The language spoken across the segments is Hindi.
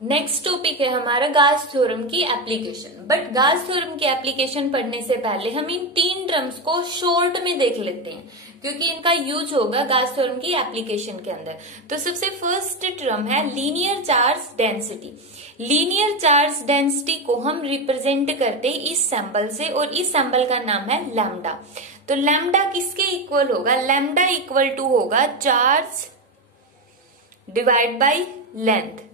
नेक्स्ट टॉपिक है हमारा गाउस थ्योरम की एप्लीकेशन। बट गाउस थ्योरम की एप्लीकेशन पढ़ने से पहले हम इन तीन टर्म्स को शॉर्ट में देख लेते हैं, क्योंकि इनका यूज होगा गाउस थ्योरम की एप्लीकेशन के अंदर। तो सबसे फर्स्ट टर्म है linear charge density. Linear charge density को हम रिप्रेजेंट करते हैं इस सिंबल से, और इस सिंबल का नाम है लैम्डा। तो लैम्डा किसके इक्वल होगा? लैम्डा इक्वल टू होगा चार्ज डिवाइड बाय लेंथ।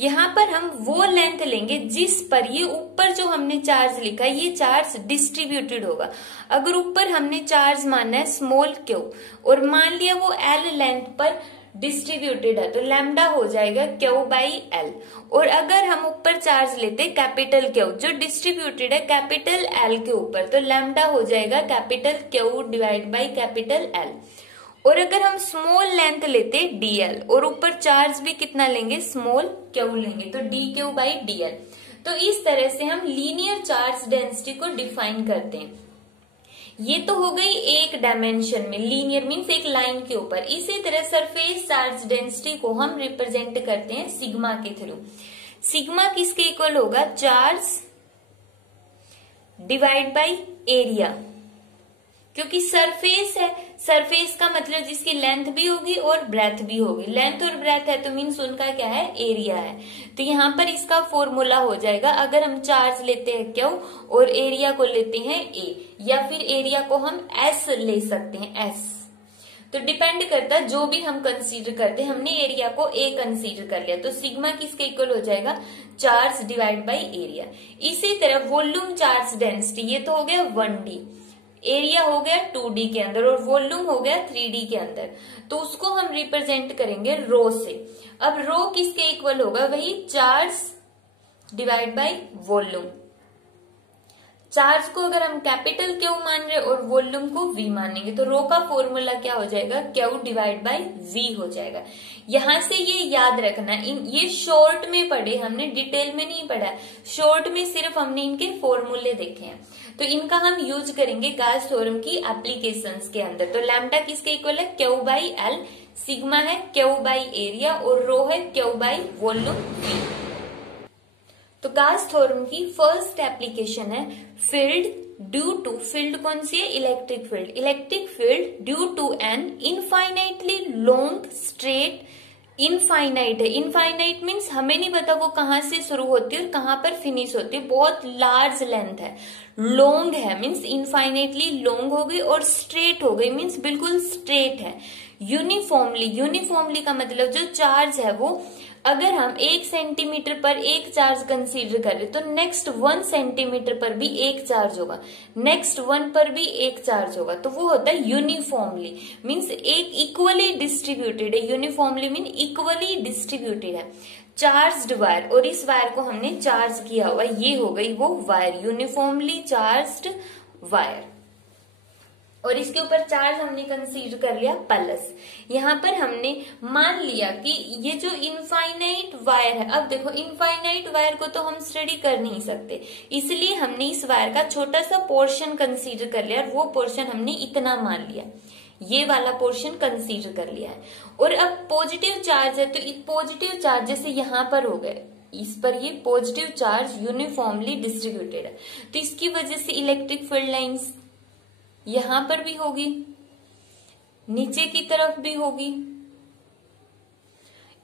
यहां पर हम वो लेंथ लेंगे जिस पर ये ऊपर जो हमने चार्ज लिखा है ये चार्ज डिस्ट्रीब्यूटेड होगा। अगर ऊपर हमने चार्ज माना है स्मॉल क्यू और मान लिया वो एल लेंथ पर डिस्ट्रीब्यूटेड है, तो लैम्डा हो जाएगा क्यू बाई एल। और अगर हम ऊपर चार्ज लेते कैपिटल क्यू जो डिस्ट्रीब्यूटेड है कैपिटल एल के ऊपर, तो लैम्डा हो जाएगा capital Q divide by capital L. और अगर हम स्मॉल लेंथ लेते डीएल और ऊपर चार्ज भी कितना लेंगे? स्मॉल क्यू लेंगे, तो डी क्यू बाई डीएल। तो इस तरह से हम लीनियर चार्ज डेंसिटी को डिफाइन करते हैं। ये तो हो गई एक डायमेंशन में, लीनियर मीन्स एक लाइन के ऊपर। इसी तरह सरफेस चार्ज डेंसिटी को हम रिप्रेजेंट करते हैं सिग्मा के थ्रू। सिग्मा किसके इक्वल होगा? चार्ज डिवाइड बाई एरिया, क्योंकि सरफेस है, सरफेस का मतलब जिसकी लेंथ भी होगी और ब्रेथ भी होगी। लेंथ और ब्रेथ है तो मीन्स उनका क्या है? एरिया है। तो यहाँ पर इसका फॉर्मूला हो जाएगा, अगर हम चार्ज लेते हैं क्यू और एरिया को लेते हैं ए, या फिर एरिया को हम एस ले सकते हैं, एस। तो डिपेंड करता है जो भी हम कंसीडर करते हैं। हमने एरिया को ए कंसीडर कर लिया, तो सिग्मा किसके इक्वल हो जाएगा? Charge divide by area. इसी तरह वॉल्यूम चार्ज डेंसिटी, ये तो हो गया 1D, एरिया हो गया 2D के अंदर और वॉल्यूम हो गया 3D के अंदर। तो उसको हम रिप्रेजेंट करेंगे रो से। अब रो किसके इक्वल होगा? वही charge divide by volume. Charge को अगर हम कैपिटल क्यू मान रहे और वॉल्यूम को वी मानेंगे, तो रो का फॉर्मूला क्या हो जाएगा? क्यू डिवाइड बाय वी हो जाएगा। यहां से ये याद रखना, ये शॉर्ट में पढ़े हमने, डिटेल में नहीं पढ़ा। शॉर्ट में सिर्फ हमने इनके फॉर्मूले देखे हैं, तो इनका हम यूज करेंगे गाउस थ्योरम की एप्लीकेशंस के अंदर। तो लैम्डा किसके इक्वल है? Q by L. सिग्मा है क्यू बाई एरिया और रो है क्यू बाई वॉल्यूम वी। तो गाउस थ्योरम की फर्स्ट एप्लीकेशन है फील्ड ड्यू टू, फील्ड कौन सी है? Electric field. Electric field due to an infinitely long straight, infinite है। इनफाइनाइट मीन्स हमें नहीं पता वो कहां से शुरू होती है और कहां पर फिनिश होती है। बहुत लार्ज लेंथ है, लॉन्ग है मीन्स इनफाइनाइटली लॉन्ग हो गई, और स्ट्रेट हो गई मीन्स बिल्कुल स्ट्रेट है। यूनिफॉर्मली, यूनिफॉर्मली का मतलब जो चार्ज है वो, अगर हम 1 सेंटीमीटर पर एक चार्ज कंसीडर करें तो नेक्स्ट 1 सेंटीमीटर पर भी एक चार्ज होगा, नेक्स्ट 1 पर भी एक चार्ज होगा। तो वो होता है यूनिफॉर्मली, मीन्स एक इक्वली डिस्ट्रीब्यूटेड है। यूनिफॉर्मली मीन इक्वली डिस्ट्रीब्यूटेड है। चार्ज्ड वायर, और इस वायर को हमने चार्ज किया हुआ, ये हो गई वो वायर, यूनिफॉर्मली चार्ज्ड वायर। और इसके ऊपर चार्ज हमने कंसीडर कर लिया प्लस। यहाँ पर हमने मान लिया कि ये जो इनफाइनाइट वायर है, अब देखो इनफाइनाइट वायर को तो हम स्टडी कर नहीं सकते, इसलिए हमने इस वायर का छोटा सा पोर्शन कंसीडर कर लिया, और वो पोर्शन हमने इतना मान लिया, ये वाला पोर्शन कंसीडर कर लिया है। और अब पॉजिटिव चार्ज है, तो पॉजिटिव चार्ज जैसे यहाँ पर हो गए, इस पर ये पॉजिटिव चार्ज यूनिफॉर्मली डिस्ट्रीब्यूटेड है, तो इसकी वजह से इलेक्ट्रिक फील्ड लाइंस यहां पर भी होगी, नीचे की तरफ भी होगी।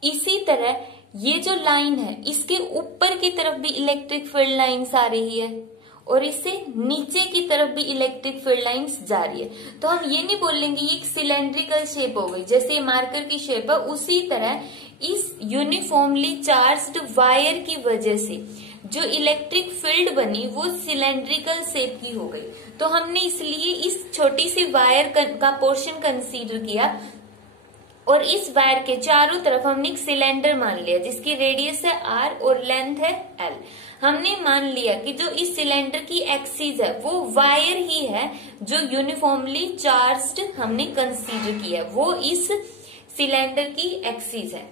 इसी तरह ये जो लाइन है इसके ऊपर की तरफ भी इलेक्ट्रिक फील्ड लाइंस आ रही है, और इससे नीचे की तरफ भी इलेक्ट्रिक फील्ड लाइंस जा रही है। तो हम ये नहीं बोलेंगे ये एक सिलेंड्रिकल शेप हो गई, जैसे मार्कर की शेप है, उसी तरह इस यूनिफॉर्मली चार्ज्ड वायर की वजह से जो इलेक्ट्रिक फील्ड बनी वो सिलेंड्रिकल शेप की हो गई। तो हमने इसलिए इस छोटी सी वायर का पोर्शन कंसीडर किया, और इस वायर के चारों तरफ हमने एक सिलेंडर मान लिया जिसकी रेडियस है आर और लेंथ है एल। हमने मान लिया कि जो इस सिलेंडर की एक्सिस है वो वायर ही है जो यूनिफॉर्मली चार्ज्ड हमने कंसीडर किया, वो इस सिलेंडर की एक्सिस है।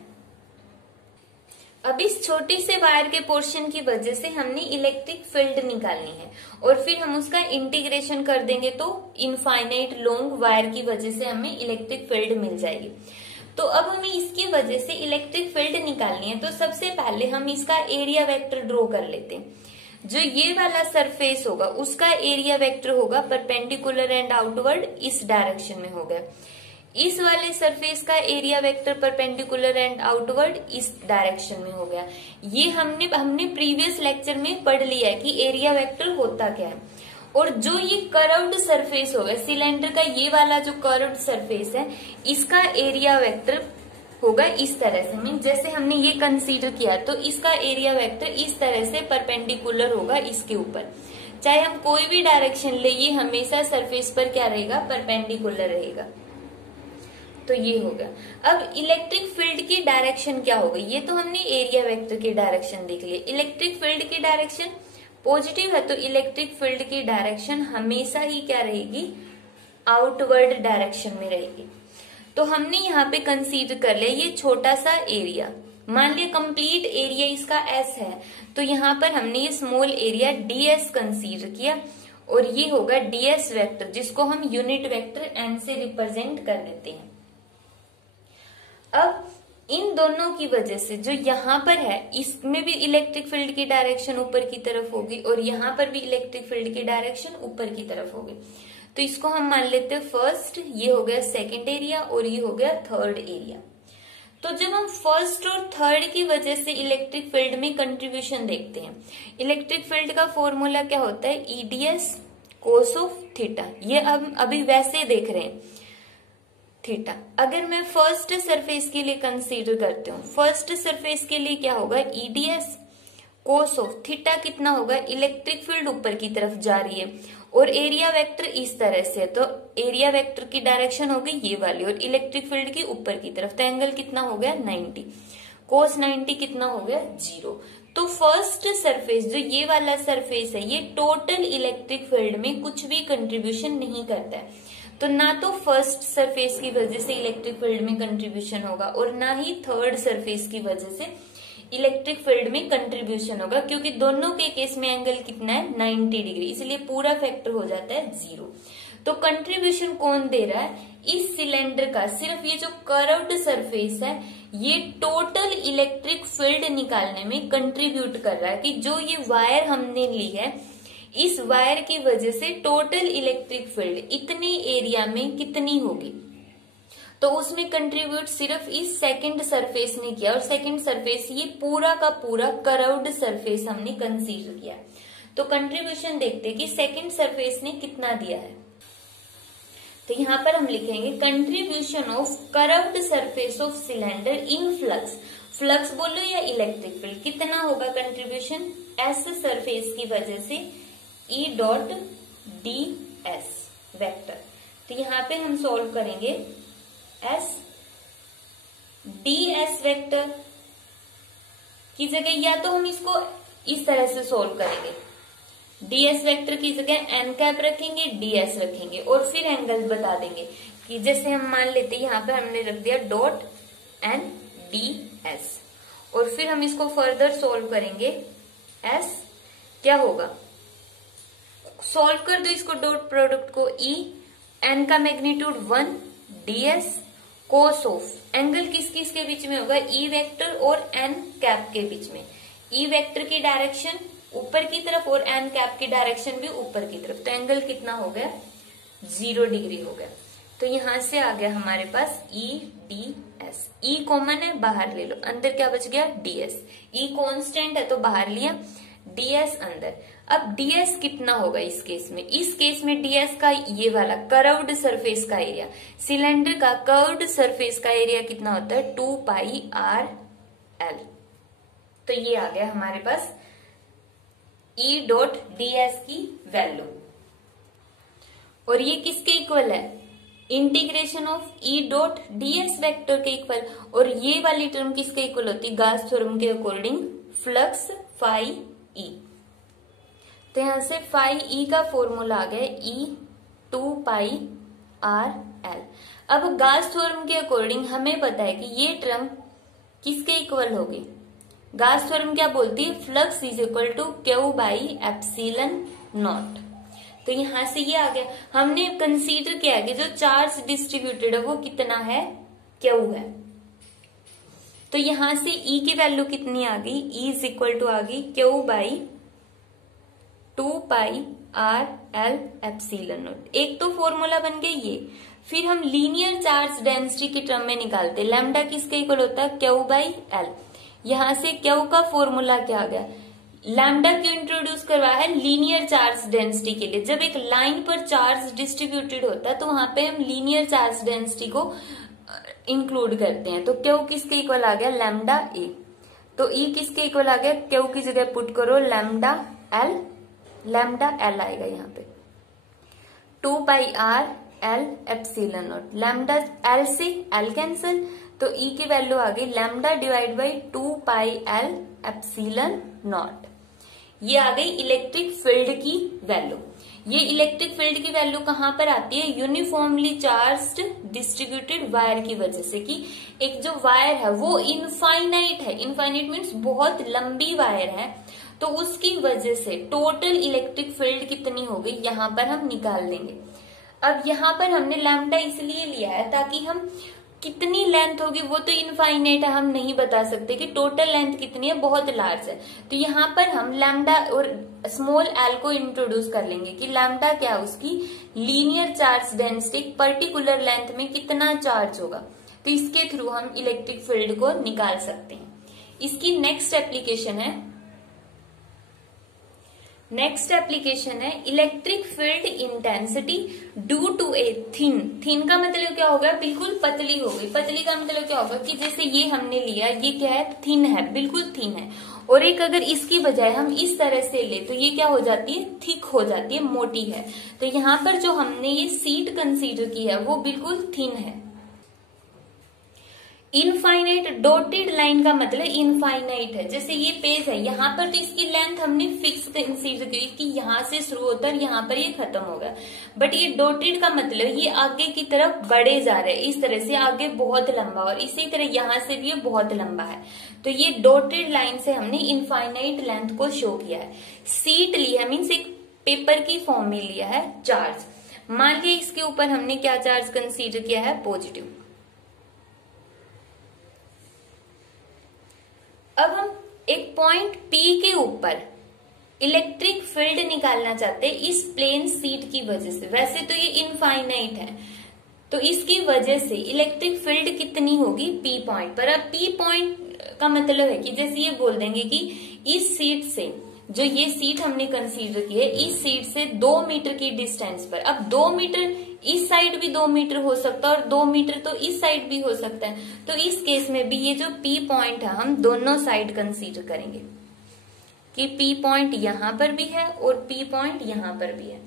अब इस छोटे से वायर के पोर्शन की वजह से हमने इलेक्ट्रिक फील्ड निकालनी है, और फिर हम उसका इंटीग्रेशन कर देंगे तो इनफाइनाइट लॉन्ग वायर की वजह से हमें इलेक्ट्रिक फील्ड मिल जाएगी। तो अब हमें इसकी वजह से इलेक्ट्रिक फील्ड निकालनी है। तो सबसे पहले हम इसका एरिया वेक्टर ड्रॉ कर लेते हैं। जो ये वाला सरफेस होगा उसका एरिया वेक्टर होगा परपेंडिकुलर एंड आउटवर्ड, इस डायरेक्शन में होगा। इस वाले सरफेस का area vector perpendicular and outward इस डायरेक्शन में हो गया। ये हमने प्रीवियस लेक्चर में पढ़ लिया है कि एरिया वेक्टर होता क्या है। और जो ये कर्व्ड सरफेस होगा सिलेंडर का, ये वाला जो कर्व्ड सरफेस है, इसका एरिया वेक्टर होगा इस तरह से। मीन जैसे हमने ये कंसीडर किया तो इसका एरिया वेक्टर इस तरह से परपेंडिकुलर होगा इसके ऊपर। चाहे हम कोई भी डायरेक्शन ले, ये हमेशा सरफेस पर क्या रहेगा, परपेंडिकुलर रहेगा। तो ये होगा। अब इलेक्ट्रिक फील्ड की डायरेक्शन क्या होगी, ये तो हमने एरिया वेक्टर की डायरेक्शन देख ली। इलेक्ट्रिक फील्ड की डायरेक्शन पॉजिटिव है तो इलेक्ट्रिक फील्ड की डायरेक्शन हमेशा ही क्या रहेगी, आउटवर्ड डायरेक्शन में रहेगी। तो हमने यहाँ पे कंसीडर कर लिया ये छोटा सा एरिया, मान लिया कंप्लीट एरिया इसका एस है, तो यहाँ पर हमने ये स्मॉल एरिया ds कंसीडर किया और ये होगा ds वेक्टर, जिसको हम यूनिट वेक्टर n से रिप्रेजेंट कर देते हैं। अब इन दोनों की वजह से जो यहाँ पर है इसमें भी इलेक्ट्रिक फील्ड की डायरेक्शन ऊपर की तरफ होगी और यहाँ पर भी इलेक्ट्रिक फील्ड की डायरेक्शन ऊपर की तरफ होगी। तो इसको हम मान लेते हैं फर्स्ट, ये हो गया सेकंड एरिया और ये हो गया थर्ड एरिया। तो जब हम फर्स्ट और थर्ड की वजह से इलेक्ट्रिक फील्ड में कंट्रीब्यूशन देखते हैं, इलेक्ट्रिक फील्ड का फॉर्मूला क्या होता है, EDS कोस ऑफ थीटा। ये हम अभी वैसे देख रहे हैं थीटा। अगर मैं फर्स्ट सरफेस के लिए कंसीडर करती हूँ, फर्स्ट सरफेस के लिए क्या होगा, EDS कोस ऑफ थीटा कितना होगा, इलेक्ट्रिक फील्ड ऊपर की तरफ जा रही है और एरिया वेक्टर इस तरह से, तो एरिया वेक्टर की डायरेक्शन हो गई ये वाली और इलेक्ट्रिक फील्ड की ऊपर की तरफ। तो एंगल कितना हो गया 90, कोस 90 कितना हो गया 0। तो फर्स्ट सरफेस जो ये वाला सरफेस है ये टोटल इलेक्ट्रिक फील्ड में कुछ भी कंट्रीब्यूशन नहीं करता है। तो ना तो फर्स्ट सरफेस की वजह से इलेक्ट्रिक फील्ड में कंट्रीब्यूशन होगा और ना ही थर्ड सरफेस की वजह से इलेक्ट्रिक फील्ड में कंट्रीब्यूशन होगा, क्योंकि दोनों के केस में एंगल कितना है 90 डिग्री, इसलिए पूरा फैक्टर हो जाता है 0। तो कंट्रीब्यूशन कौन दे रहा है, इस सिलेंडर का सिर्फ ये जो कर्व्ड सरफेस है ये टोटल इलेक्ट्रिक फील्ड निकालने में कंट्रीब्यूट कर रहा है। कि जो ये वायर हमने ली है, इस वायर की वजह से टोटल इलेक्ट्रिक फील्ड इतने एरिया में कितनी होगी, तो उसमें कंट्रीब्यूट सिर्फ इस सेकंड सरफेस ने किया। और सेकंड सरफेस ये पूरा का पूरा कर्व्ड सरफेस हमने कंसीडर किया। तो कंट्रीब्यूशन देखते कि सेकंड सरफेस ने कितना दिया है। तो यहाँ पर हम लिखेंगे contribution of curved surface of cylinder in flux. Flux बोलो या इलेक्ट्रिक फील्ड, कितना होगा कंट्रीब्यूशन एस सरफेस की वजह से E डॉट ds वेक्टर। तो यहाँ पे हम सॉल्व करेंगे S ds वेक्टर की जगह, या तो हम इसको इस तरह से सॉल्व करेंगे, ds वेक्टर की जगह n कैप रखेंगे, ds रखेंगे और फिर एंगल बता देंगे। कि जैसे हम मान लेते हैं यहाँ पे हमने रख दिया डॉट n ds और फिर हम इसको फर्दर सॉल्व करेंगे। S क्या होगा, सॉल्व कर दो इसको डॉट प्रोडक्ट को, E n का magnitude 1 ds cos of angle किस किस के बीच में होगा, E वेक्टर और n कैप के बीच में। E वेक्टर की डायरेक्शन ऊपर की तरफ और n कैप की डायरेक्शन भी ऊपर की तरफ। तो एंगल कितना हो गया 0 डिग्री हो गया। तो यहां से आ गया हमारे पास EDS। E कॉमन है बाहर ले लो, अंदर क्या बच गया ds। E कांस्टेंट है तो बाहर लिया, ds अंदर। अब ds कितना होगा इस केस में, इस केस में ds का ये वाला कर्व्ड सरफेस का एरिया, सिलेंडर का कर्व्ड सरफेस का एरिया कितना होता है 2 पाई r l। तो ये आ गया हमारे पास E डॉट ds की वैल्यू। और ये किसके इक्वल है, integration of E dot ds vector के इक्वल। और ये वाली टर्म किसके इक्वल होती है, गाउस थ्योरम के अकॉर्डिंग फ्लक्स फाई E। तो यहां से फाई E का फॉर्मूला आ गया E 2 पाई r l। अब गाउस थ्योरम के अकॉर्डिंग हमें पता है कि ये टर्म किसके इक्वल होगी, गाउस थ्योरम क्या बोलती है, flux is equal to Q by epsilon naught. तो यहां से ये आ गया। हमने कंसीडर किया कि जो चार्ज डिस्ट्रीब्यूटेड है वो कितना है, Q है। तो यहां से E की वैल्यू कितनी आ गई, E इज इक्वल टू आ गई Q by 2 pi R L epsilon not. एक तो फॉर्मूला बन गया ये। फिर हम लीनियर चार्ज डेंसिटी की टर्म में निकालते, लैम्डा किसके इक्वल होता है, Q बाई L। यहां से Q का फॉर्मूला क्या आ गया, लैम्डा क्यों इंट्रोड्यूस करवाया है, लीनियर चार्ज डेंसिटी के लिए। जब एक लाइन पर चार्ज डिस्ट्रीब्यूटेड होता है तो वहां पे हम लीनियर चार्ज डेंसिटी को इंक्लूड करते हैं। तो Q किसके इक्वल आ गया, लैम्डा ए। तो E किसके इक्वल आ गया, Q की जगह पुट करो लैम्डा L, लैम्डा L आएगा यहाँ पे 2 पाई R L epsilon not. Lambda L से L कैंसिल, तो E की वैल्यू आ गई lambda divide by 2 pi L epsilon not. ये आ गई इलेक्ट्रिक फील्ड की वैल्यू। ये इलेक्ट्रिक फील्ड की वैल्यू कहां पर आती है, यूनिफॉर्मली चार्ज्ड डिस्ट्रीब्यूटेड वायर की वजह से, कि एक जो वायर है वो इनफाइनाइट है, इनफाइनाइट मीन्स बहुत लंबी वायर है, तो उसकी वजह से टोटल इलेक्ट्रिक फील्ड कितनी हो गई यहां पर हम निकाल लेंगे। अब यहां पर हमने लैम्डा इसलिए लिया है ताकि हम कितनी लेंथ होगी वो तो इनफाइनाइट है, हम नहीं बता सकते कि टोटल लेंथ कितनी है, बहुत लार्ज है। तो यहाँ पर हम लैम्डा और स्मॉल एल को इंट्रोड्यूस कर लेंगे कि लैम्डा क्या है, उसकी linear charge density particular length में कितना चार्ज होगा। तो इसके थ्रू हम इलेक्ट्रिक फील्ड को निकाल सकते हैं। इसकी नेक्स्ट एप्लीकेशन है electric field intensity due to a thin. Thin का मतलब क्या होगा, बिल्कुल पतली हो गई। पतली का मतलब क्या होगा कि जैसे ये हमने लिया, ये क्या है, थिन है, बिल्कुल थिन है। और एक अगर इसकी बजाय हम इस तरह से ले तो ये क्या हो जाती है, थिक हो जाती है, मोटी है। तो यहाँ पर जो हमने ये सीट कंसीडर की है वो बिल्कुल थिन है। इनफाइनाइट डॉटेड लाइन का मतलब इनफाइनाइट है। जैसे ये पेज है, यहाँ पर तो इसकी लेंथ हमने फिक्स कंसीडर की कि यहाँ से शुरू होता है और यहाँ पर ये खत्म होगा। बट ये डॉटेड का मतलब ये आगे की तरफ बढ़े जा रहे हैं, इस तरह से आगे बहुत लंबा, और इसी तरह यहाँ से भी ये बहुत लंबा है। तो ये डॉटेड लाइन से हमने इनफाइनाइट लेंथ को शो किया है। सीट लिया मीन्स एक पेपर की फॉर्म में लिया है चार्ज। मान लिया इसके ऊपर हमने क्या चार्ज कंसीडर किया है, पॉजिटिव। अब हम एक पॉइंट P के ऊपर इलेक्ट्रिक फील्ड निकालना चाहते हैं इस प्लेन सीट की वजह से। वैसे तो ये इनफाइनाइट है, तो इसकी वजह से इलेक्ट्रिक फील्ड कितनी होगी P पॉइंट पर। अब P पॉइंट का मतलब है कि जैसे ये बोल देंगे कि इस सीट से, जो ये सीट हमने कंसीडर की है, इस सीट से 2 मीटर की डिस्टेंस पर। अब 2 मीटर इस साइड भी 2 मीटर हो सकता है और 2 मीटर तो इस साइड भी हो सकता है। तो इस केस में भी ये जो P पॉइंट है हम दोनों साइड कंसीडर करेंगे कि P पॉइंट यहां पर भी है और P पॉइंट यहां पर भी है।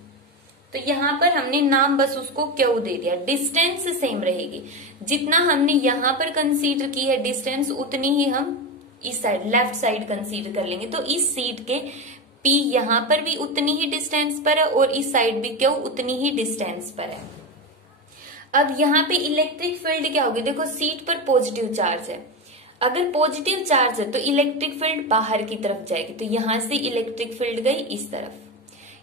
तो यहां पर हमने नाम बस उसको Q दे दिया। डिस्टेंस सेम रहेगी, जितना हमने यहां पर कंसीडर की है डिस्टेंस, उतनी ही हम इस साइड लेफ्ट साइड कंसीडर कर लेंगे। तो इस सीट के P यहां पर भी उतनी ही डिस्टेंस पर है और इस साइड भी Q उतनी ही डिस्टेंस पर है। अब यहाँ पे इलेक्ट्रिक फील्ड क्या होगी, देखो सीट पर पॉजिटिव चार्ज है। अगर पॉजिटिव चार्ज है तो इलेक्ट्रिक फील्ड बाहर की तरफ जाएगी, तो यहां से इलेक्ट्रिक फील्ड गई इस तरफ।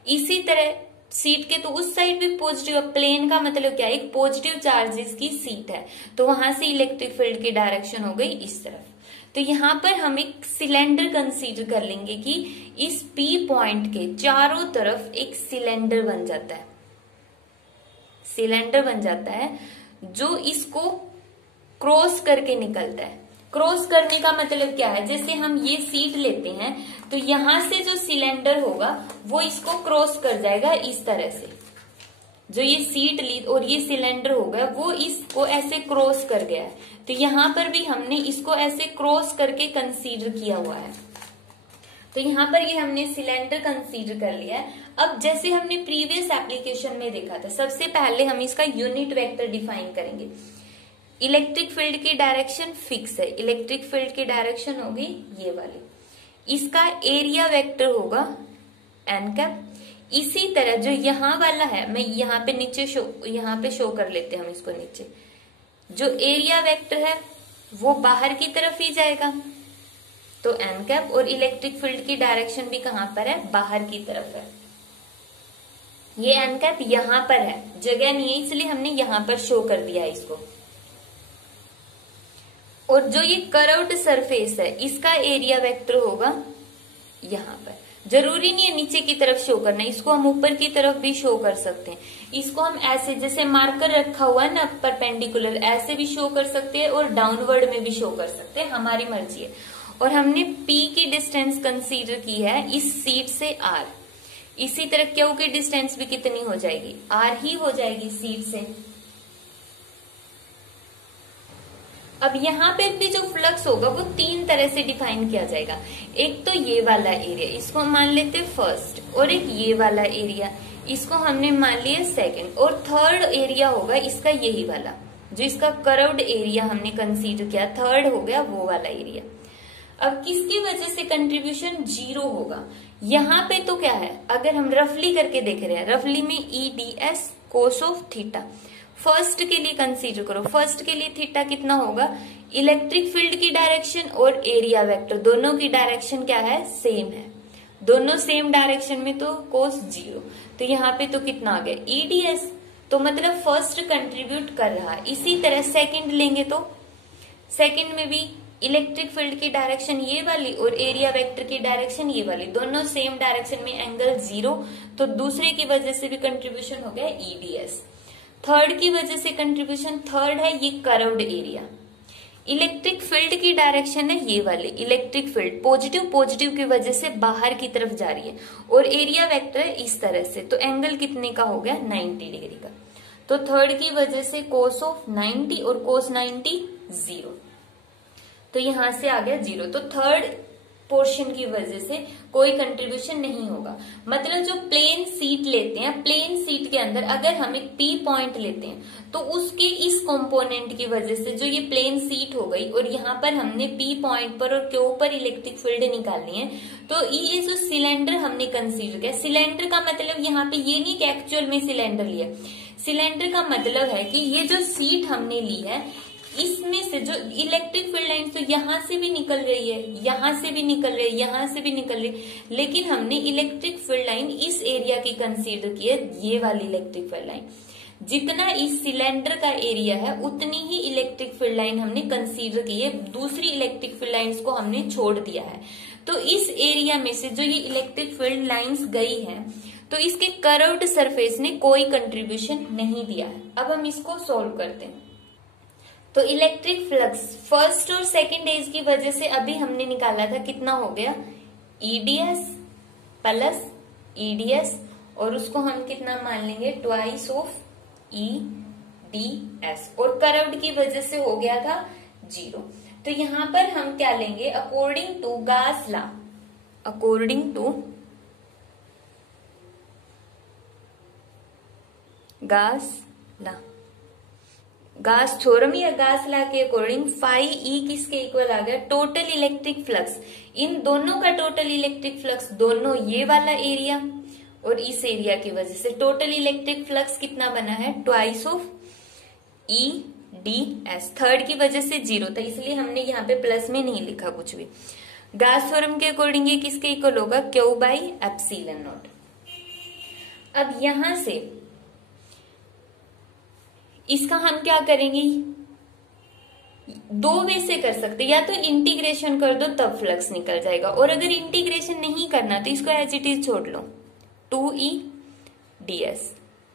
इसी तरह सीट के तो उस साइड भी पॉजिटिव है। प्लेन का मतलब क्या है, एक पॉजिटिव चार्ज जिसकी सीट है, तो वहां से इलेक्ट्रिक फील्ड की डायरेक्शन हो गई इस तरफ। तो यहाँ पर हम एक सिलेंडर कंसीडर कर लेंगे कि इस P पॉइंट के चारों तरफ एक सिलेंडर बन जाता है। सिलेंडर बन जाता है जो इसको क्रॉस करके निकलता है। क्रॉस करने का मतलब क्या है, जैसे हम ये सीट लेते हैं तो यहां से जो सिलेंडर होगा वो इसको क्रॉस कर जाएगा इस तरह से। जो ये सीट ली और ये सिलेंडर होगा वो इसको ऐसे क्रॉस कर गया है। तो यहाँ पर भी हमने इसको ऐसे क्रॉस करके कंसीडर किया हुआ है। तो यहाँ पर ये हमने सिलेंडर कंसीडर कर लिया है। अब जैसे हमने प्रीवियस एप्लीकेशन में देखा था, सबसे पहले हम इसका यूनिट वेक्टर डिफाइन करेंगे। इलेक्ट्रिक फील्ड की डायरेक्शन फिक्स है, इलेक्ट्रिक फील्ड की डायरेक्शन होगी ये वाली। इसका एरिया वेक्टर होगा n कैप। इसी तरह जो यहाँ वाला है, मैं यहाँ पे नीचे यहाँ पे शो कर लेते हैं हम इसको नीचे। जो एरिया वेक्टर है वो बाहर की तरफ ही जाएगा, तो n कैप। और इलेक्ट्रिक फील्ड की डायरेक्शन भी कहां पर है, बाहर की तरफ है। ये n कैप यहाँ पर है, जगह नहीं है इसलिए हमने यहाँ पर शो कर दिया इसको। और जो ये कर्व्ड सरफेस है इसका एरिया वेक्टर होगा यहाँ पर। जरूरी नहीं है नीचे की तरफ शो करना, इसको हम ऊपर की तरफ भी शो कर सकते हैं। इसको हम ऐसे जैसे मार्कर रखा हुआ है ना परपेंडिकुलर, ऐसे भी शो कर सकते हैं और डाउनवर्ड में भी शो कर सकते हैं, हमारी मर्जी है। और हमने P की डिस्टेंस कंसीडर की है इस सीट से R। इसी तरह Q की डिस्टेंस भी कितनी हो जाएगी, R ही हो जाएगी सीट से। अब यहाँ पे भी जो फ्लक्स होगा वो 3 तरह से डिफाइन किया जाएगा। एक तो ये वाला एरिया, इसको हम मान लेते हैं फर्स्ट, और एक ये वाला एरिया, इसको हमने मान लिया सेकंड, और थर्ड एरिया होगा इसका यही वाला, जो इसका कर्व्ड एरिया हमने कंसीडर किया, थर्ड हो गया वो वाला एरिया। अब किसकी वजह से कंट्रीब्यूशन 0 होगा, यहाँ पे तो क्या है, अगर हम रफली करके देख रहे हैं, रफली में EDS cos of theta first के लिए कंसीडर करो। फर्स्ट के लिए थीटा कितना होगा, इलेक्ट्रिक फील्ड की डायरेक्शन और एरिया वेक्टर दोनों की डायरेक्शन क्या है, सेम है, दोनों सेम डायरेक्शन में, तो कोस 0। तो यहाँ पे तो कितना आ गया EDS, तो मतलब फर्स्ट कंट्रीब्यूट कर रहा है। इसी तरह सेकंड लेंगे तो सेकंड में भी इलेक्ट्रिक फील्ड की डायरेक्शन ये वाली और एरिया वेक्टर की डायरेक्शन ये वाली, दोनों सेम डायरेक्शन में, एंगल 0, तो दूसरे की वजह से भी कंट्रीब्यूशन हो गया EDS। थर्ड की वजह से कंट्रीब्यूशन, थर्ड है ये कर्व्ड एरिया, इलेक्ट्रिक फील्ड की डायरेक्शन है ये वाली, इलेक्ट्रिक फील्ड पॉजिटिव की वजह से बाहर की तरफ जा रही है, और एरिया वेक्टर है इस तरह से, तो एंगल कितने का हो गया 90 डिग्री का। तो थर्ड की वजह से कोस ऑफ 90 और कोस 90 0, तो यहां से आ गया 0। तो थर्ड पोर्शन की वजह से कोई कंट्रीब्यूशन नहीं होगा। मतलब जो प्लेन सीट लेते हैं, प्लेन सीट के अंदर अगर हम एक P पॉइंट लेते हैं तो उसके इस कंपोनेंट की वजह से जो ये प्लेन सीट हो गई, और यहाँ पर हमने P पॉइंट पर और Q पर इलेक्ट्रिक फील्ड निकालनी है, तो ये जो सिलेंडर हमने कंसीडर किया, सिलेंडर का मतलब यहाँ पे ये नहीं कि एक्चुअल में सिलेंडर लिया, सिलेंडर का मतलब है कि ये जो सीट हमने ली है इसमें से जो इलेक्ट्रिक फील्ड लाइन तो यहाँ से भी निकल रही है, यहाँ से भी निकल रही है, यहाँ से भी निकल रही है, लेकिन हमने इलेक्ट्रिक फील्ड लाइन इस एरिया की कंसीडर की है, ये वाली इलेक्ट्रिक फील्ड लाइन। जितना इस सिलेंडर का एरिया है उतनी ही इलेक्ट्रिक फील्ड लाइन हमने कंसीडर की है, दूसरी इलेक्ट्रिक फील्ड लाइंस को हमने छोड़ दिया है। तो इस एरिया में से जो ये इलेक्ट्रिक फील्ड लाइंस गई है, तो इसके कर्व्ड सरफेस ने कोई कंट्रीब्यूशन नहीं दिया है। अब हम इसको सोल्व करते हैं। तो इलेक्ट्रिक फ्लक्स फर्स्ट और सेकंड एज की वजह से अभी हमने निकाला था, कितना हो गया EDS प्लस EDS, और उसको हम कितना मान लेंगे ट्वाइस ऑफ EDS, और कर्व्ड की वजह से हो गया था 0। तो यहाँ पर हम क्या लेंगे, अकॉर्डिंग टू गास लॉ, अकॉर्डिंग टू गास लॉ, गास थ्योरम या गास लॉ के अकॉर्डिंग फाई E किसके इक्वल आ गया, टोटल इलेक्ट्रिक फ्लक्स, इन दोनों का टोटल इलेक्ट्रिक फ्लक्स, दोनों ये वाला एरिया और इस एरिया की वजह से टोटल इलेक्ट्रिक फ्लक्स कितना बना है, ट्वाइस ऑफ EDS। थर्ड की वजह से 0 था, इसलिए हमने यहाँ पे प्लस में नहीं लिखा कुछ भी। गास थ्योरम के अकॉर्डिंग ये किसके इक्वल होगा, Q/ε0। अब यहां से इसका हम क्या करेंगे, 2 वे से कर सकते, या तो इंटीग्रेशन कर दो तब फ्लक्स निकल जाएगा, और अगर इंटीग्रेशन नहीं करना तो इसको एज इट इज छोड़ लो, 2EDS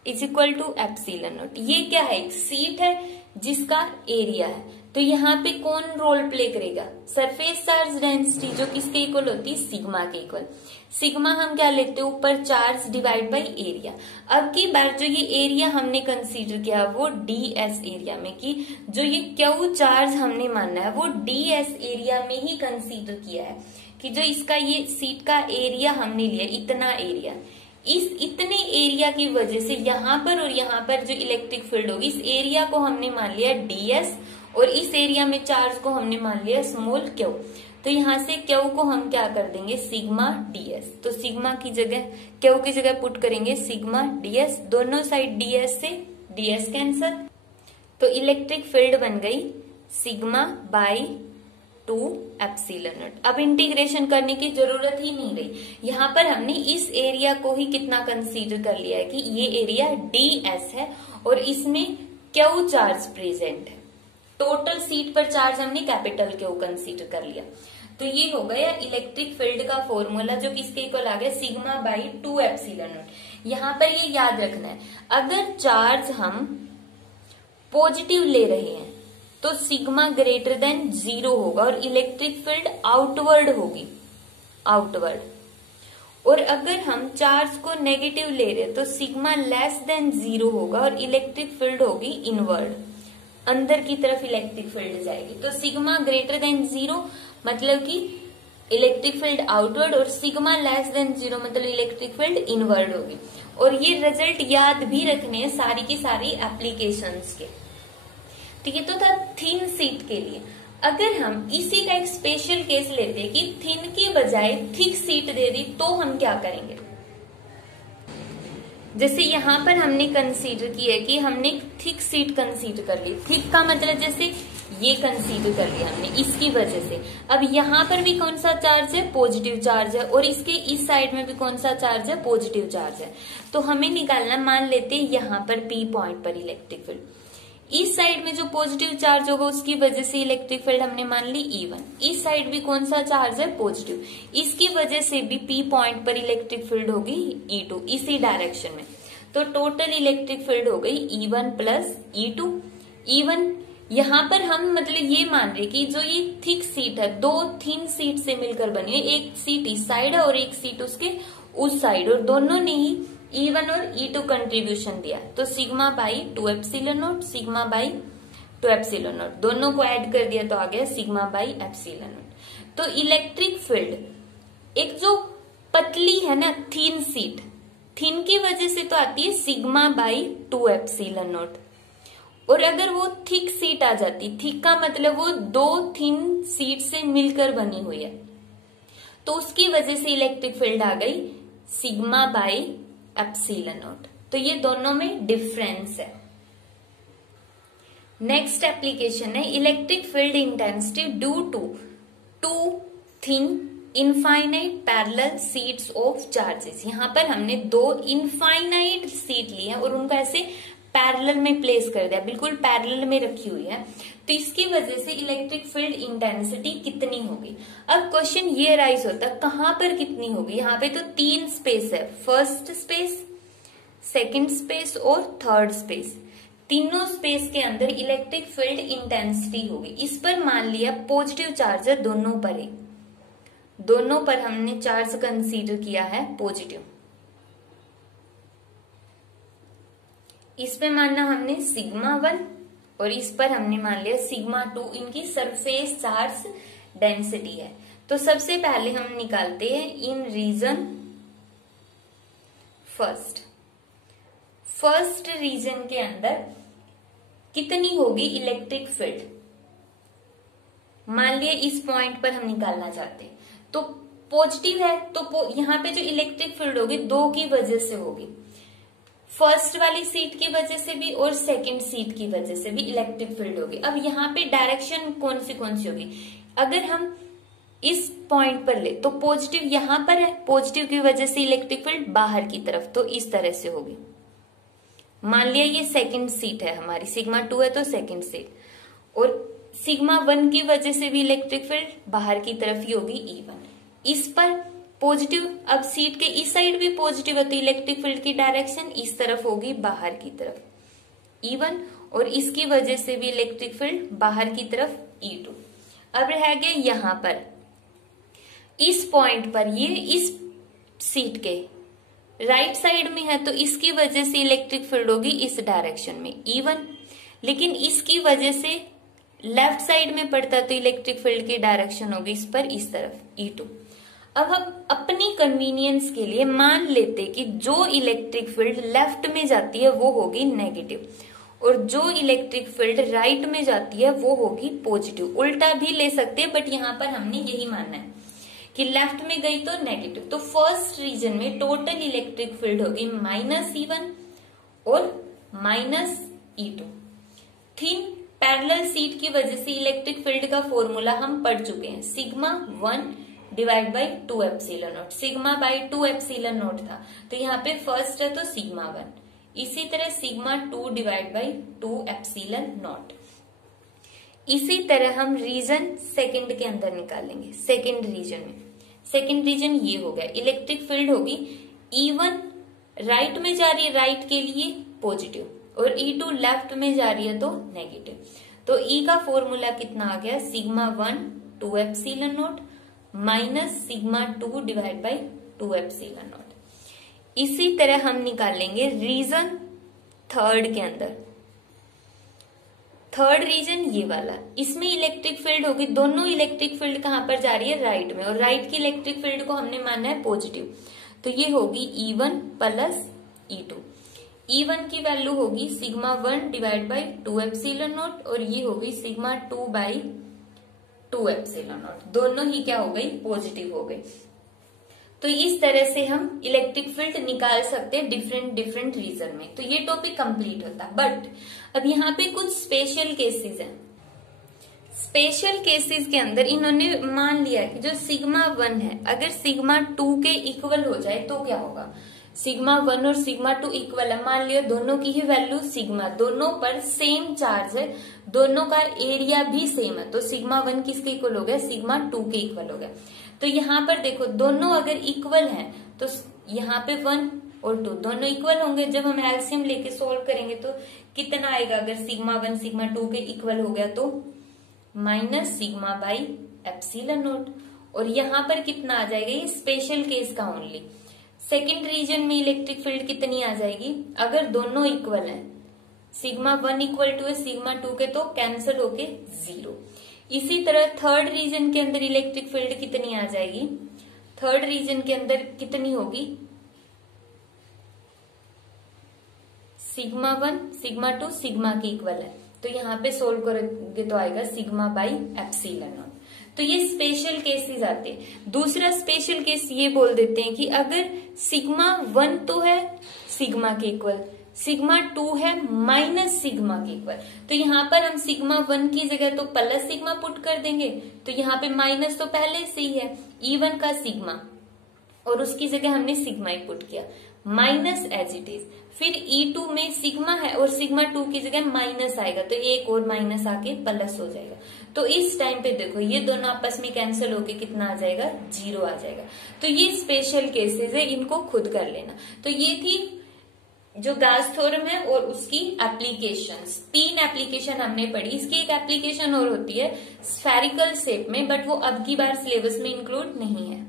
इज इक्वल टू ε0। ये क्या है, एक सीट है जिसका एरिया है, तो यहाँ पे कौन रोल प्ले करेगा, सरफेस चार्ज डेंसिटी, जो किसके इक्वल होती है, सिग्मा के इक्वल। सिग्मा हम क्या लेते हैं, ऊपर चार्ज डिवाइड बाई एरिया। अब की बार जो ये एरिया हमने कंसीडर किया वो DS एरिया में, की जो ये Q चार्ज हमने मानना है वो DS एरिया में ही कंसीडर किया है, कि जो इसका ये सीट का एरिया हमने लिया, इतना एरिया, इस इतने एरिया की वजह से यहाँ पर और यहाँ पर जो इलेक्ट्रिक फील्ड होगी, इस एरिया को हमने मान लिया DS, और इस एरिया में चार्ज को हमने मान लिया स्मॉल Q। तो यहाँ से Q को हम क्या कर देंगे, सिग्मा DS। तो सिग्मा की जगह Q की जगह पुट करेंगे सिग्मा DS, दोनों साइड DS से DS कैंसल, तो इलेक्ट्रिक फील्ड बन गई σ/2ε0। अब इंटीग्रेशन करने की जरूरत ही नहीं रही, यहाँ पर हमने इस एरिया को ही कितना कंसीडर कर लिया है कि ये एरिया DS है और इसमें Q चार्ज प्रेजेंट है। टोटल सीट पर चार्ज हमने कैपिटल क्यू कंसीडर कर लिया। तो ये हो गया इलेक्ट्रिक फील्ड का फॉर्मूला, जो किसके इक्वल आ गया, सिग्मा बाई 2 एप्सिलॉन नॉट। यहाँ पर ये याद रखना है, अगर चार्ज हम पॉजिटिव ले रहे हैं तो सिग्मा ग्रेटर देन 0 होगा और इलेक्ट्रिक फील्ड आउटवर्ड होगी, आउटवर्ड। और अगर हम चार्ज को नेगेटिव ले रहे हैं तो सिग्मा लेस देन 0 होगा और इलेक्ट्रिक फील्ड होगी इनवर्ड, अंदर की तरफ इलेक्ट्रिक फील्ड जाएगी। तो सिग्मा ग्रेटर देन 0 मतलब कि इलेक्ट्रिक फील्ड आउटवर्ड और सिग्मा लेस देन 0 मतलब इलेक्ट्रिक फील्ड इनवर्ड होगी। और ये रिजल्ट याद भी रखने हैं सारी की सारी एप्लीकेशंस के। तो ये तो था थिन सीट के लिए। अगर हम इसी का एक स्पेशल केस लेते हैं कि थिन की बजाय थिक सीट दे दी तो हम क्या करेंगे। जैसे यहां पर हमने कंसीडर किया कि हमने थिक सीट कंसीडर कर ली। थिक का मतलब जैसे ये कंसीडर कर लिया हमने इसकी वजह से। अब यहां पर भी कौन सा चार्ज है, पॉजिटिव चार्ज है, और इसके इस साइड में भी कौन सा चार्ज है, पॉजिटिव चार्ज है। तो हमें निकालना, मान लेते हैं यहां पर पी पॉइंट पर इलेक्ट्रिक फील्ड, इस साइड में जो पॉजिटिव चार्ज होगा उसकी वजह से इलेक्ट्रिक फील्ड हमने मान ली E1। इस साइड भी कौन सा चार्ज है, पॉजिटिव, इसकी वजह से भी पी पॉइंट पर इलेक्ट्रिक फील्ड होगी E2 इसी डायरेक्शन में। तो टोटल इलेक्ट्रिक फील्ड हो गई E1 प्लस E2। E1 यहां पर हम मतलब ये मान रहे कि जो ये थिक सीट है, दो थिन सीट से मिलकर बनी है, एक सीट इस साइड है और एक सीट उसके उस साइड, और दोनों ने ही E1 और E2 कंट्रीब्यूशन दिया। तो sigma by 2 epsilon not, sigma by 2 epsilon not, दोनों को ऐड कर दिया तो आ गया सिग्मा बाई एप्सिलॉन नॉट। तो इलेक्ट्रिक फील्ड एक जो पतली है ना थिन सीट, थिन की वजह से तो आती है सिग्मा बाई 2 एप्सिलॉन नॉट। और अगर वो थिक सीट आ जाती, थिक का मतलब वो दो थिन सीट से मिलकर बनी हुई है, तो उसकी वजह से इलेक्ट्रिक फील्ड आ गई सिग्मा बाई एप्सिलॉन नॉट। तो ये दोनों में डिफरेंस है। नेक्स्ट एप्लीकेशन है electric field intensity due to two thin infinite parallel sheets of charges. यहां पर हमने दो इनफाइनाइट सीट ली है और उनको ऐसे पैरेलल में प्लेस कर दिया, बिल्कुल पैरेलल में रखी हुई है। तो इसकी वजह से इलेक्ट्रिक फील्ड इंटेंसिटी कितनी होगी। अब क्वेश्चन ये राइज होता है कहां पर कितनी होगी। यहाँ पे तो 3 स्पेस है, फर्स्ट स्पेस, सेकंड स्पेस और थर्ड स्पेस। तीनों स्पेस के अंदर इलेक्ट्रिक फील्ड इंटेंसिटी होगी। इस पर मान लिया पॉजिटिव चार्ज है, दोनों पर है, दोनों पर हमने चार्ज कंसीडर किया है पॉजिटिव। इस पे मानना हमने सिग्मा 1 और इस पर हमने मान लिया सिग्मा 2, इनकी सरफेस चार्ज डेंसिटी है। तो सबसे पहले हम निकालते हैं इन रीजन फर्स्ट रीजन के अंदर कितनी होगी इलेक्ट्रिक फील्ड। मान लिया इस पॉइंट पर हम निकालना चाहते हैं, तो पॉजिटिव है तो यहाँ पे जो इलेक्ट्रिक फील्ड होगी 2 की वजह से होगी, फर्स्ट वाली सीट की वजह से भी और सेकंड सीट की वजह से भी इलेक्ट्रिक फील्ड होगी। अब यहाँ पे डायरेक्शन कौन सी होगी, अगर हम इस पॉइंट पर ले तो पॉजिटिव यहां पर है, पॉजिटिव की वजह से इलेक्ट्रिक फील्ड बाहर की तरफ, तो इस तरह से होगी। मान लिया ये सेकंड सीट है हमारी, सिग्मा 2 है तो सेकंड सीट, और सिग्मा 1 की वजह से भी इलेक्ट्रिक फील्ड बाहर की तरफ ही होगी E1। इस पर पॉजिटिव, अब सीट के इस साइड भी पॉजिटिव है तो इलेक्ट्रिक फील्ड की डायरेक्शन इस तरफ होगी, बाहर की तरफ E1, और इसकी वजह से भी इलेक्ट्रिक फील्ड बाहर की तरफ E2। अब रह गया यहां पर इस पॉइंट पर, ये इस सीट के राइट साइड में है तो इसकी वजह से इलेक्ट्रिक फील्ड होगी इस डायरेक्शन में E1, लेकिन इसकी वजह से लेफ्ट साइड में पड़ता तो इलेक्ट्रिक फील्ड की डायरेक्शन होगी इस पर इस तरफ E2। अब हम अपनी कन्वीनियंस के लिए मान लेते कि जो इलेक्ट्रिक फील्ड लेफ्ट में जाती है वो होगी नेगेटिव और जो इलेक्ट्रिक फील्ड राइट में जाती है वो होगी पॉजिटिव। उल्टा भी ले सकते हैं बट यहाँ पर हमने यही मानना है कि लेफ्ट में गई तो नेगेटिव। तो फर्स्ट रीजन में टोटल इलेक्ट्रिक फील्ड होगी -E1 और -E2। थिन पैरेलल सीट की वजह से इलेक्ट्रिक फील्ड का फॉर्मूला हम पढ़ चुके हैं, sigma 1 divide by 2 epsilon not. Sigma by 2 epsilon not था तो यहाँ पे फर्स्ट है तो सिग्मा 1, इसी तरह sigma 2 divide by 2 epsilon not. इसी तरह हम रीजन सेकंड के अंदर निकालेंगे। सेकंड रीजन में, सेकंड रीजन ये हो गया, इलेक्ट्रिक फील्ड होगी E1 राइट में जा रही है, राइट के लिए पॉजिटिव, और E2 लेफ्ट में जा रही है तो नेगेटिव। तो E का फॉर्मूला कितना आ गया, sigma 1 2 epsilon not minus sigma 2 divide by 2 epsilon not. इसी तरह हम निकालेंगे रीजन थर्ड के अंदर। थर्ड रीजन ये वाला, इसमें इलेक्ट्रिक फील्ड होगी, दोनों इलेक्ट्रिक फील्ड कहां पर जा रही है, राइट में, और राइट की इलेक्ट्रिक फील्ड को हमने माना है पॉजिटिव, तो ये होगी E1 प्लस E2। E1 की वैल्यू होगी sigma 1 divide by 2 epsilon not, और ये होगी सिग्मा 2 बाई 2 एप्सिलॉन नॉट। दोनों ही क्या हो गई, पॉजिटिव हो गई। तो इस तरह से हम इलेक्ट्रिक फील्ड निकाल सकते हैं डिफरेंट डिफरेंट रीजन में। तो ये टॉपिक कंप्लीट होता। बट अब यहाँ पे कुछ स्पेशल केसेस हैं। स्पेशल केसेस के अंदर इन्होंने मान लिया कि जो सिग्मा 1 है अगर सिग्मा 2 के इक्वल हो जाए तो क्या होगा। सिग्मा 1 और सिग्मा 2 इक्वल है, मान लिया दोनों की ही वैल्यू सिग्मा, दोनों पर सेम चार्ज है, दोनों का एरिया भी सेम है, तो सिग्मा 1 किसके इक्वल हो गया, सिग्मा 2 के इक्वल हो गया। तो यहाँ पर देखो दोनों अगर इक्वल हैं तो यहाँ पे 1 और 2 दोनों इक्वल होंगे। जब हम एलसीएम लेके सोल्व करेंगे तो कितना आएगा, अगर सिग्मा 1 सिग्मा 2 के इक्वल हो गया तो minus sigma by epsilon not, और यहाँ पर कितना आ जाएगा, ये स्पेशल केस का ओनली। सेकेंड रीजन में इलेक्ट्रिक फील्ड कितनी आ जाएगी, अगर दोनों इक्वल हैं, सिग्मा 1 इक्वल टू है सिग्मा 2 के, तो कैंसिल होके 0। इसी तरह थर्ड रीजन के अंदर इलेक्ट्रिक फील्ड कितनी आ जाएगी, थर्ड रीजन के अंदर कितनी होगी, सिग्मा 1 सिग्मा 2 सिग्मा के इक्वल है, तो यहाँ पे सोल्व करोगे तो आएगा सिग्मा बाई एप्सिलॉन नॉट। तो ये स्पेशल केसेस आते हैं। दूसरा स्पेशल केस ये बोल देते हैं कि अगर सिग्मा 1 तो है सिग्मा के इक्वल, सिग्मा 2 है माइनस सिग्मा के इक्वल, तो यहाँ पर हम सिग्मा 1 की जगह तो प्लस सिग्मा पुट कर देंगे, तो यहाँ पे माइनस तो पहले से ही है E1 का सिग्मा, और उसकी जगह हमने सिग्मा ही पुट किया, माइनस एज इट इज। फिर E2 में सिग्मा है और सिग्मा 2 की जगह माइनस आएगा, तो एक और माइनस आके प्लस हो जाएगा। तो इस टाइम पे देखो ये दोनों आपस में कैंसिल होके कितना आ जाएगा, 0 आ जाएगा। तो ये स्पेशल केसेस है, इनको खुद कर लेना। तो ये थी जो गाउस थ्योरम है और उसकी एप्लीकेशंस, 3 एप्लीकेशन हमने पढ़ी। इसकी एक एप्लीकेशन और होती है स्फेरिकल शेप में, बट वो अब की बार सिलेबस में इंक्लूड नहीं है।